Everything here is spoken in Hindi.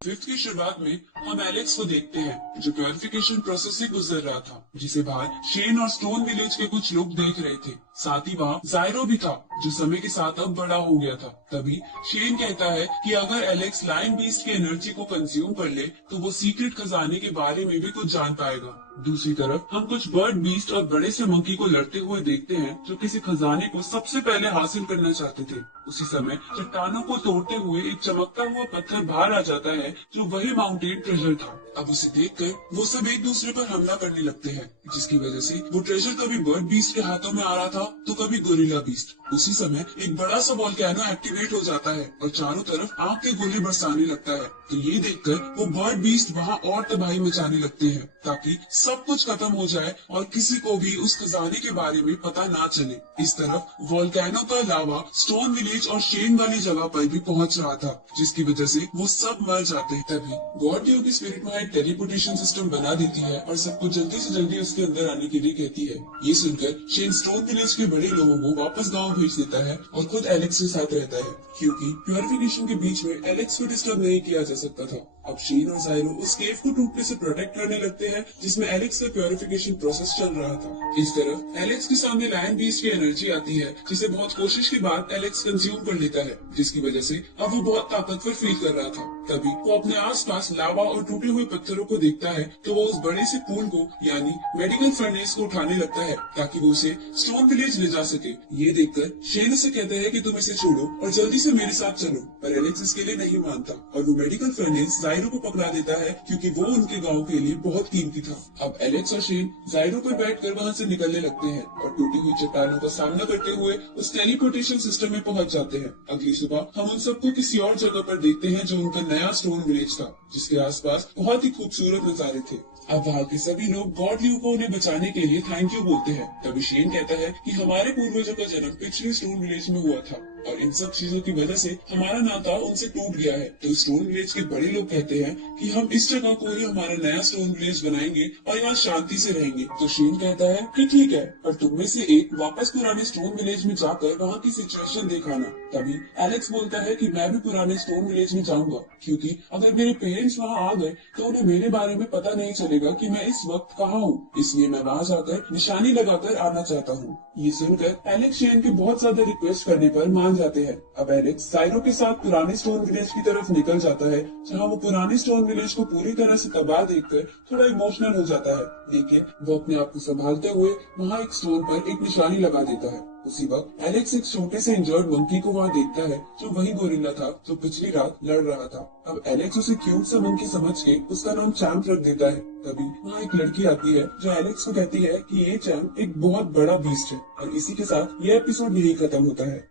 फिफ्थ की शुरुआत में हम एलेक्स को देखते हैं जो प्योरिफिकेशन प्रोसेस से गुजर रहा था, जिसे बाहर शेन और स्टोन विलेज के कुछ लोग देख रहे थे। साथ ही वहाँ जायरो भी था जो समय के साथ अब बड़ा हो गया था। तभी शेन कहता है कि अगर एलेक्स लायन बीस्ट की एनर्जी को कंज्यूम कर ले तो वो सीक्रेट खजाने के बारे में भी कुछ जान पाएगा। दूसरी तरफ हम कुछ बर्ड बीस्ट और बड़े से मंकी को लड़ते हुए देखते हैं जो किसी खजाने को सबसे पहले हासिल करना चाहते थे। उसी समय चट्टानों को तोड़ते हुए एक चमकता हुआ पत्थर बाहर आ जाता है जो वही माउंटेन ट्रेजर था। अब उसे देखकर वो सब एक दूसरे पर हमला करने लगते हैं, जिसकी वजह से वो ट्रेजर कभी बर्ड बीस्ट के हाथों में आ रहा था तो कभी गोरिल्ला बीस्ट। उसी समय एक बड़ा सा वोल्केनो एक्टिवेट हो जाता है और चारों तरफ आग के गोले बरसाने लगता है। तो ये देखकर वो बर्ड बीस्ट वहाँ और तबाही मचाने लगते हैं ताकि सब कुछ खत्म हो जाए और किसी को भी उस खजाने के बारे में पता ना चले। इस तरफ वोल्केनो का लावा स्टोन विलेज और शेन वाली जगह पर भी पहुंच रहा था, जिसकी वजह से वो सब मर जाते हैं। तभी गॉड ड्यू की स्पिरिट वहाँ एक टेलीपोर्टेशन सिस्टम बना देती है और सबको जल्दी से जल्दी उसके अंदर आने के लिए कहती है। ये सुनकर शेन स्टोन विलेज के बड़े लोगों को वापस गाँव भेज देता है और खुद एलेक्स के साथ रहता है, क्योंकि प्योरिफिकेशन के बीच में एलेक्स को डिस्टर्ब नहीं किया जा सकता था। अब शेन और जायरो उस केव को टूटने से प्रोटेक्ट करने लगते हैं जिसमें एलेक्स का प्योरिफिकेशन प्रोसेस चल रहा था। इस तरफ एलेक्स के सामने लायन बीस्ट की एनर्जी आती है जिसे बहुत कोशिश के बाद एलेक्स कंज्यूम कर लेता है, जिसकी वजह से अब वो बहुत ताकतवर फील कर रहा था। तभी वो अपने आसपास लावा और टूटे हुए पत्थरों को देखता है तो वो उस बड़े से पूल को यानी मेडिकल फर्नेस को उठाने लगता है ताकि वो उसे स्टोन विलेज ले जा सके। ये देखकर शेन उसे कहता है कि तुम इसे छोड़ो और जल्दी से मेरे साथ चलो, पर एलेक्स इसके लिए नहीं मानता और वो मेडिकल फर्नेस जायरो को पकड़ा देता है क्योंकि वो उनके गाँव के लिए बहुत कीमती था। अब एलेक्स और शेन जायरो पर बैठकर वहाँ से निकलने लगते हैं और टूटी हुई चट्टानों का सामना करते हुए उस टेलीपोर्टेशन सिस्टम में पहुंच जाते हैं। अगली सुबह हम उन सबको किसी और जगह पर देखते हैं जो उनका नया स्टोन विलेज था, जिसके आसपास बहुत ही खूबसूरत नजारे थे। अब वहाँ के सभी लोग गॉड ल्यू को उन्हें बचाने के लिए थैंक यू बोलते हैं। तभी शेन कहता है कि हमारे पूर्वजों का जन्म पिछले स्टोन विलेज में हुआ था और इन सब चीजों की वजह से हमारा नाता उनसे टूट गया है। तो स्टोन विलेज के बड़े लोग कहते हैं कि हम इस जगह को ही हमारा नया स्टोन विलेज बनाएंगे और यहाँ शांति से रहेंगे। तो शेन कहता है कि ठीक है, पर तुम में से एक वापस पुराने स्टोन विलेज में जाकर वहाँ की सिचुएशन दिखाना। तभी एलेक्स बोलता है कि मैं भी पुराने स्टोन विलेज में जाऊंगा, क्योंकि अगर मेरे पेरेंट्स वहाँ आ गए तो उन्हें मेरे बारे में पता नहीं चलेगा कि मैं इस वक्त कहाँ हूँ, इसलिए मैं वहाँ जाकर निशानी लगाकर आना चाहता हूँ। ये सुनकर एलेक्स शेन के बहुत ज्यादा रिक्वेस्ट करने पर मान जाते हैं। अब एलेक्स जायरो के साथ पुराने स्टोन विलेज की तरफ निकल जाता है, जहाँ वो पुराने स्टोन विलेज को पूरी तरह से तबाह देखकर थोड़ा इमोशनल हो जाता है, लेकिन वो अपने आप को संभालते हुए वहाँ एक स्टोन पर एक निशानी लगा देता है। उसी वक्त एलेक्स एक छोटे से इंजर्ड मंकी को वहाँ देखता है जो वही गोरिल्ला था जो पिछली रात लड़ रहा था। अब एलेक्स उसे क्यूट सा मंकी समझ के उसका नाम चैंप रख देता है। तभी वहाँ एक लड़की आती है जो एलेक्स को कहती है कि ये चैंप एक बहुत बड़ा बीस्ट है और इसी के साथ ये एपिसोड यही खत्म होता है।